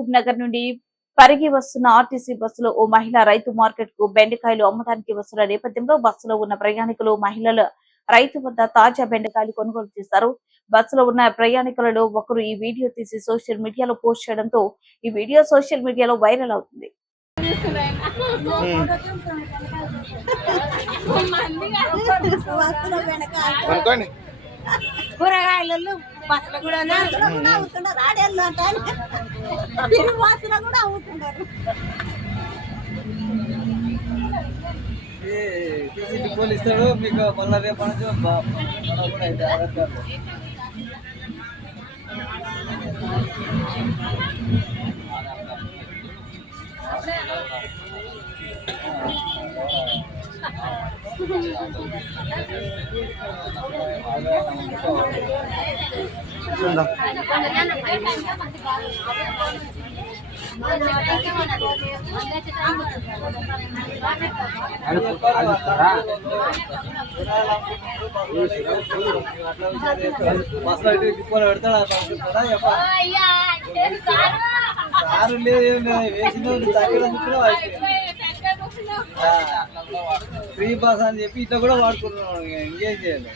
మహబూబ్ నగర్ నుండి పరిగి వస్తున్న ఆర్టీసీ బస్సులో ఓ మహిళ రైతు మార్కెట్ కు బెండకాయలు అమ్మడానికి వస్తున్న నేపథ్యంలో బస్సులో ఉన్న ప్రయాణికులు మహిళలు రైతు వద్ద తాజా బెండకాయలు కొనుగోలు చేశారు. బస్సులో ఉన్న ప్రయాణికులలో ఒకరు ఈ వీడియో తీసి సోషల్ మీడియాలో పోస్ట్ చేయడంతో ఈ వీడియో సోషల్ మీడియాలో వైరల్ అవుతుంది. కూరగాయలు బస్సులు కూడా రాడేళ్ళు బస్సులో కూడా అమ్ముతున్నారు. పోలీసు ఇస్తాడు మీకు మళ్ళీ రేపు కూడా అయితే బస్సులో తిప్పులు పెడతాడు కారు లేదు వేసిన ఫ్రీ బస్ అని చెప్పి ఇట్లా కూడా వాడుకుంటున్నాం. ఇంకేం చేయాలి.